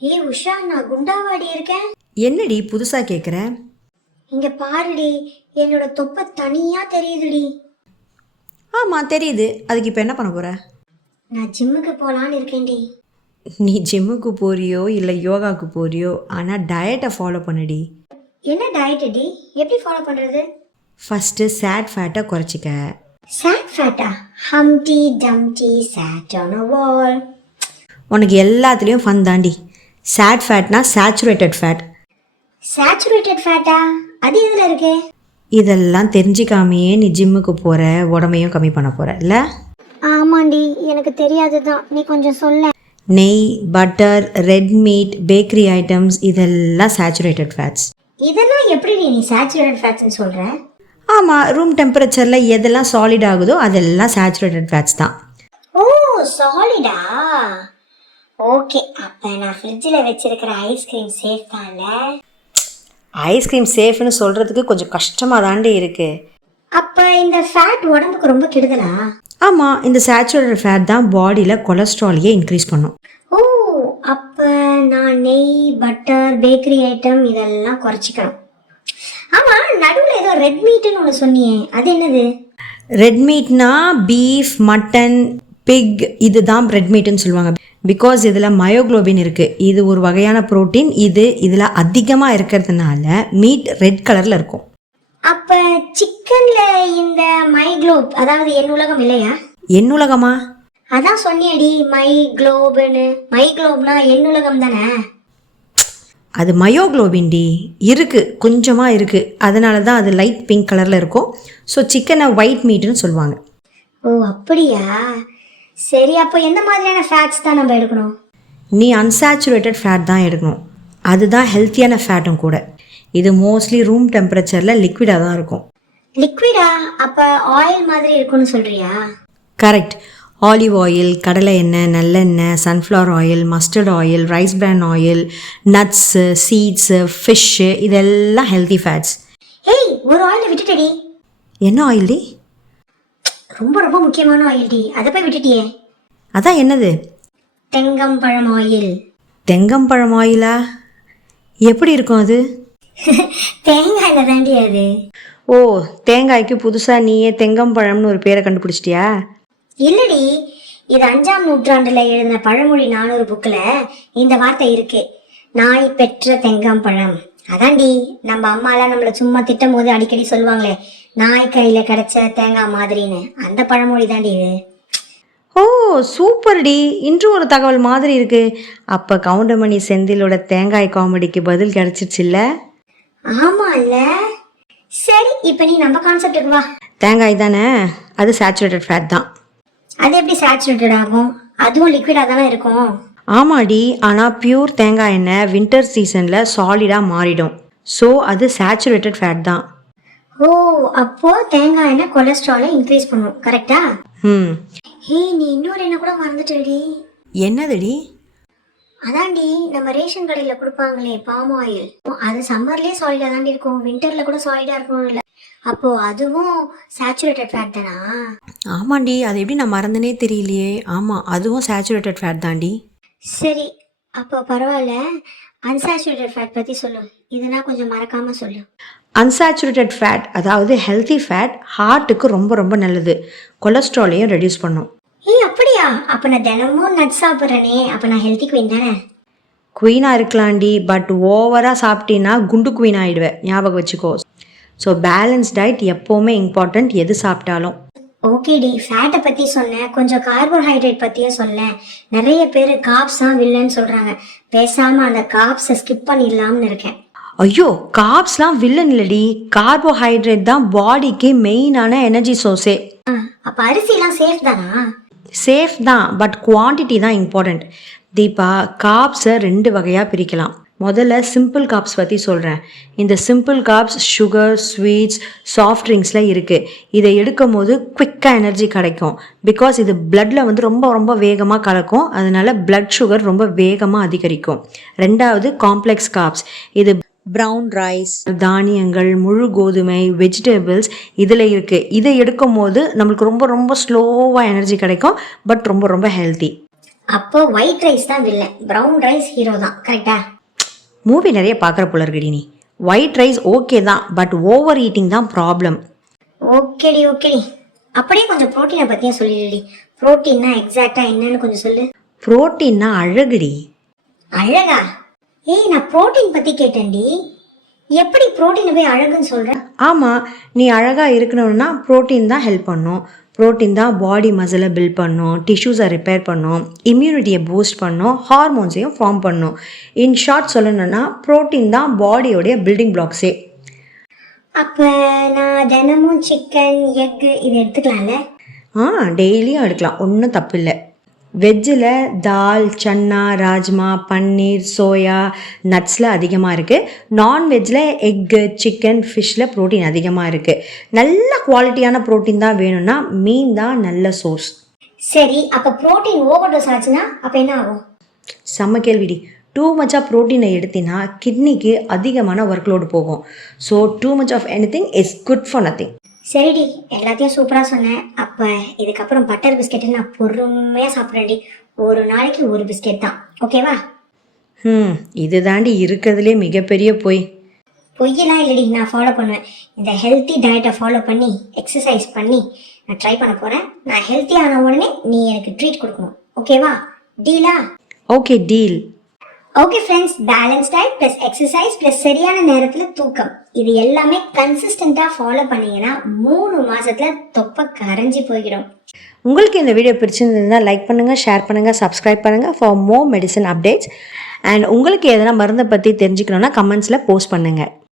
ஏய் உஷா, நான் குண்டாவாடி இருக்கேன். என்னடி புதுசா கேக்குற? இங்க பாருடி, என்னோட தொப்பை தனியா தெரியுதுடி. ஆமா தெரியுது. அதுக்கு இப்போ என்ன பண்ண போற? நான் ஜிம்முக்கு போலான்னு இருக்கேன்டி. நீ ஜிம்முக்கு போறியோ இல்லை யோகாவுக்கு போறியோ, ஆனால் டயட்டை ஃபாலோ பண்ணுடி. என்ன டயட் டி? எப்படி ஃபாலோ பண்றது? ஃபஸ்ட்டு சேட் ஃபேட்டை குறைச்சிக்க. சாட் ஃபேட்டா? Humpty dumpty sat on a wall. உனக்கு எல்லாத்துலேயும் ஃபன் தாண்டி. சேட் ஃபேட்னா சேச்சுரேட்டட் ஃபேட். சேச்சுரேட்டட் ஃபேட்டா? அது எதுல இருக்கு? இதெல்லாம் தெரிஞ்சிக்காமையே நீ ஜிம்முக்கு போகிற, உடம்பையும் கம்மி பண்ண போகிற இல்லை? ஆமாண்டி, எனக்கு தெரியாது தான், நீ கொஞ்சம் சொல்ல. நெய், butter, red meat, bakery items இதெல்லாம் சேச்சுரேட்டட் ஃபேட்ஸ். இதெல்லாம் எப்படி நீ சேச்சுரேட்டட் ஃபேட்ஸ்னு சொல்ற? ஆமாம், ரூம் டெம்பரேச்சரில் எதெல்லாம் சாலிட் ஆகுதோ அதெல்லாம் சேச்சுரேட்டட் ஃபேட்ஸ் தான். ஓ சாலிடா? ஓகே, அப்ப நான் ஃப்ரிட்ஜில் வச்சிருக்கிற ஐஸ்கிரீம் சேஃப் தான்ல? ஐஸ்கிரீம் சேஃப்னு சொல்கிறதுக்கு கொஞ்சம் கஷ்டமாக தாண்டி இருக்குது. அப்ப இந்த ஃபேட் உடம்புக்கு ரொம்ப கெடுதலா? ஆமாம், இந்த சேச்சுரேட்டட் ஃபேட் தான் பாடியில் கொலஸ்ட்ராலையே இன்க்ரீஸ் பண்ணும். ஓ, அப்ப நான் நெய், பட்டர், பேக்கரி ஐட்டம் இதெல்லாம் குறைச்சிக்கணும். ஆமா, நடுவில் ஏதோ ரெட் மீட்னு ஒன்று சொன்னியே, அது என்னது? ரெட் மீட்னா பீஃப், மட்டன், பிக் இதுதான் ரெட் மீட்டுன்னு சொல்லுவாங்க. பிகாஸ் இதில் மயோக்ளோபின் இருக்குது. இது ஒரு வகையான ப்ரோட்டீன். இதில் அதிகமாக இருக்கிறதுனால மீட் ரெட் கலரில் இருக்கும். அப்ப சிக்கன்ல இந்த மைக்ளோப், அதாவது என் உலகம் இல்லையா? என் உலகமா? அதான் சொன்னியடி மைக்ளோப்னு. மைக்ளோப்னா என் உலகம் தானே? அது மயோக்ளோபின் டி. இருக்குது, கொஞ்சமாக இருக்குது. அதனால தான் அது லைட் பிங்க் கலரில் இருக்கும். ஸோ சிக்கனை ஒயிட் மீட்டுன்னு சொல்லுவாங்க. ஓ அப்படியா? சரி, அப்போ எந்த மாதிரியான ஃபேட்ஸ் தான் நம்ம எடுக்கணும்? நீ அன்சாச்சுரேட்டட் ஃபேட் தான் எடுக்கணும். அதுதான் ஹெல்த்தியான ஃபேட்டும் கூட. இது மோஸ்ட்லி ரூம் டெம்பரேச்சரில் லிக்விடாக தான் இருக்கும். லிக்விடா? அப்போ ஆயில் மாதிரி இருக்கும்னு சொல்கிறியா? கரெக்ட். ஆலிவ் ஆயில், கடலை எண்ணெய், நல்லெண்ணெய், sunflower oil, mustard oil, rice bran oil, nuts, seeds, fish இதெல்லாம் ஹெல்த்தி ஃபேட்ஸ். ஏய், ஒரு ஆயிலை விட்டுட்டடி. என்ன ஆயில் டி? ரொம்ப ரொம்ப முக்கியமான ஆயில் டி, அதை போய் விட்டுட்டியே. அதான் என்னது? தெங்கம்பழம் ஆயில். தெங்கம்பழம் ஆயிலா? எப்படி இருக்கும் அது? தேங்காயில் தாண்டி அது. ஓ, தேங்காய்க்கு புதுசாக நீயே தெங்கம்பழம்னு ஒரு பேரை கண்டுபிடிச்சிட்டியா? இல்லடி, இது 5ஆம் நூற்றாண்டுல எழுதின பழமொழி 400 புக்கில் இந்த வார்த்தை இருக்கு. நாய் பெற்ற தெங்கம்பழம். அதாண்டி, நம்ம அம்மாலாம் நம்மளை சும்மா திட்டும் போது அடிக்கடி சொல்லுவாங்களே, நாய் கையில கிடைச்ச தேங்காய் மாதிரின்னு. அந்த பழமொழி தாண்டி இது. ஓ சூப்பர் டி. இன்று ஒரு தகவல் மாதிரி இருக்கு. அப்போ கவுண்டமணி செந்திலோட தேங்காய் காமெடிக்கு பதில் கிடைச்சிருச்சுல்ல? ஆமா இல்ல? சரி, இப்போ நீ நம்ம கான்செப்டுக்கு வா. தேங்காய் தானே, அது சேச்சுரேட்டட் ஃபேட் தான். அது எப்படி சேச்சுரேட்டட் ஆகும்? அதுவும் லிக்விடாக தானே இருக்கும். ஆமாடி, ஆனால் பியூர் தேங்காய் எண்ணெய் வின்டர் சீசனில் சாலிடாக மாறிடும். ஸோ அது சேச்சுரேட்டட் ஃபேட் தான். ஓ, அப்போ தேங்காய் எண்ணெய் கொலஸ்ட்ராலை இன்க்ரீஸ் பண்ணும், கரெக்டா? ஏய், நீ இன்னொரு என்ன கூட மறந்துட்டடி. என்னதுடி? அதாண்டி, நம்ம ரேஷன் கடையில் கொடுப்பாங்களே பாம் ஆயில், அது சம்மர்லேயே சாலிடாக தாண்டி இருக்கும், வின்டரில் கூட சாலிடாக இருக்கணும் இல்லை? அப்போ அதுவும் சேச்சுரேட்டட் ஃபேட் தானா? ஆமாண்டி, அது எப்படி நான் மறந்தனே தெரியலையே. ஆமாம், அதுவும் சேச்சுரேட்டட் ஃபேட் தாண்டி. சரி, அப்போ பரவாயில்ல. அன்சாச்சுரேட்டட் ஃபேட் பற்றி சொல்லு, இதுனா கொஞ்சம் மறக்காமல் சொல்லு. அன்சாச்சுரேட்டட் ஃபேட் அதாவது ஹெல்த்தி ஃபேட் ஹார்ட்டுக்கு ரொம்ப ரொம்ப நல்லது. கொலஸ்ட்ராலையும் ரெடியூஸ் பண்ணும். ஏய் அப்படியா? அப்போ நான் தினமும் நட்ஸ் சாப்பிட்றேனே, அப்போ நான் ஹெல்த்தி குவீன் தானே? குவீனாக இருக்கலாண்டி, பட் ஓவராக சாப்பிட்டீங்கன்னா குண்டு குவீன் ஆகிடுவேன், ஞாபகம் வச்சுக்கோ. ஸோ பேலன்ஸ் டயட் எப்போவுமே இம்பார்ட்டண்ட், எது சாப்பிட்டாலும். ஓகேடி, ஃபேட்டை பற்றி சொன்னேன், கொஞ்சம் கார்போஹைட்ரேட் பற்றியும் சொன்னேன். நிறைய பேர் காப்ஸ் தான் வில்லன்னு சொல்கிறாங்க. பேசாமல் அந்த காப்ஸை ஸ்கிப் பண்ணிடலாம்னு இருக்கேன். ஐயோ, கார்ப்ஸ்லாம் வில்லன் இல்லடி. கார்போஹைட்ரேட் தான் பாடிக்கு மெயினான எனர்ஜி சோர்ஸே. அப்போ அரிசிலாம் சேஃப் தானா? சேஃப் தான், பட் குவான்டிட்டி தான் இம்பார்ட்டண்ட். தீபா, கார்ப்ஸை 2 வகையாக பிரிக்கலாம். முதல்ல சிம்பிள் கார்ப்ஸ் பற்றி சொல்கிறேன். இந்த simple carbs sugar, sweets, soft ட்ரிங்க்ஸில் இருக்குது. இதை எடுக்கும் போது குவிக்காக எனர்ஜி கிடைக்கும். பிகாஸ் இது பிளட்டில் வந்து ரொம்ப ரொம்ப வேகமாக கலக்கும். அதனால பிளட் சுகர் ரொம்ப வேகமாக அதிகரிக்கும். 2வது காம்ப்ளெக்ஸ் கார்ப்ஸ். இது ப்ரௌன் ரைஸ், தானியங்கள், முழு கோதுமை, வெஜிடபிள்ஸ் இதில் இருக்குது. இதை எடுக்கும் போது நம்மளுக்கு ரொம்ப ரொம்ப ஸ்லோவாக எனர்ஜி கிடைக்கும், பட் ரொம்ப ரொம்ப ஹெல்த்தி. அப்போ ஒயிட் ரைஸ் தான் வில்லன், ப்ரௌன் ரைஸ் ஹீரோ தான், கரெக்டா? மூவி நிறைய பார்க்குற போல இருக்குடி நீ. ஒயிட் ரைஸ் ஓகே தான், பட் ஓவர் ஈட்டிங் தான் ப்ராப்ளம். ஓகேடி ஓகேடி. அப்படியே கொஞ்சம் ப்ரோட்டீனை பற்றியும் சொல்லிடுடி. ப்ரோட்டீன்னா எக்ஸாக்டாக என்னன்னு கொஞ்சம் சொல்லு. ப்ரோட்டீன்னா அழகுடி. அழகா? ஏய், நான் ப்ரோட்டீன் பற்றி கேட்டேன்டி. எப்படி ப்ரோட்டீனை போய் அழகுன்னு சொல்கிறேன்? ஆமாம், நீ அழகாக இருக்கணும்னா ப்ரோட்டீன் தான் ஹெல்ப் பண்ணும். ப்ரோட்டீன் தான் பாடி மசிலை பில்ட் பண்ணும், டிஷ்யூஸை ரிப்பேர் பண்ணும், இம்யூனிட்டியை பூஸ்ட் பண்ணும், ஹார்மோன்ஸையும் ஃபார்ம் பண்ணும். இன் ஷார்ட் சொல்லணும்னா ப்ரோட்டீன் தான் பாடியோடைய பில்டிங் பிளாக்ஸே. அப்போ நான் தினமும் சிக்கன் எக்கு இது எடுத்துக்கலாம்ல? டெய்லியும் எடுக்கலாம், ஒன்றும் தப்பு இல்லை. வெஜ்ஜில் தால், சன்னா, ராஜ்மா, பன்னீர், சோயா, நட்ஸில் அதிகமாக இருக்குது. நான்வெஜ்ஜில் எக்கு, சிக்கன், ஃபிஷ்ஷில் ப்ரோட்டீன் அதிகமாக இருக்குது. நல்ல குவாலிட்டியான ப்ரோட்டீன் தான் வேணும்னா மீன் தான் நல்ல சோர்ஸ். சரி, அப்போ ப்ரோட்டீன் ஓவர் டோஸ் ஆச்சுன்னா அப்போ என்ன ஆகும்? செம்ம கேள்விடி. டூ மச் ஆஃப் ப்ரோட்டீனை எடுத்தினா கிட்னிக்கு அதிகமான ஒர்க் லோடு போகும். So too much of anything is good for nothing. சரிடி, எல்லாத்தையும் சூப்பராக சொன்னேன். அப்போ இதுக்கப்புறம் பட்டர் பிஸ்கெட்டு நான் பொறுமையாக சாப்பிட்றேன்டி. ஒரு நாளைக்கு ஒரு பிஸ்கெட் தான், ஓகேவா? இது தாண்டி இருக்கிறதுலே மிகப்பெரிய பொய்யெல்லாம் இல்லடி, நான் ஃபாலோ பண்ணுவேன். இந்த ஹெல்த்தி டயட்டை ஃபாலோ பண்ணி எக்ஸசைஸ் பண்ணி நான் ட்ரை பண்ண போகிறேன். நான் ஹெல்த்தி ஆன உடனே நீ எனக்கு ட்ரீட் கொடுக்கணும், ஓகேவா? டீலா? Okay, deal. Okay friends, balance diet plus exercise plus சரியான நேரத்தில் தூக்கம், இது எல்லாமே கன்சிஸ்டண்ட்டாக ஃபாலோ பண்ணீங்கன்னா 3 மாதத்தில் தொப்பை கரைஞ்சி போய்கிடும். உங்களுக்கு இந்த வீடியோ பிடிச்சிருந்ததுன்னா லைக் பண்ணுங்கள், ஷேர் பண்ணுங்கள், சப்ஸ்கிரைப் பண்ணுங்கள் for more medicine updates. And உங்களுக்கு எதனா மருந்தை பற்றி தெரிஞ்சுக்கணுன்னா கமெண்ட்ஸில் போஸ்ட் பண்ணுங்கள்.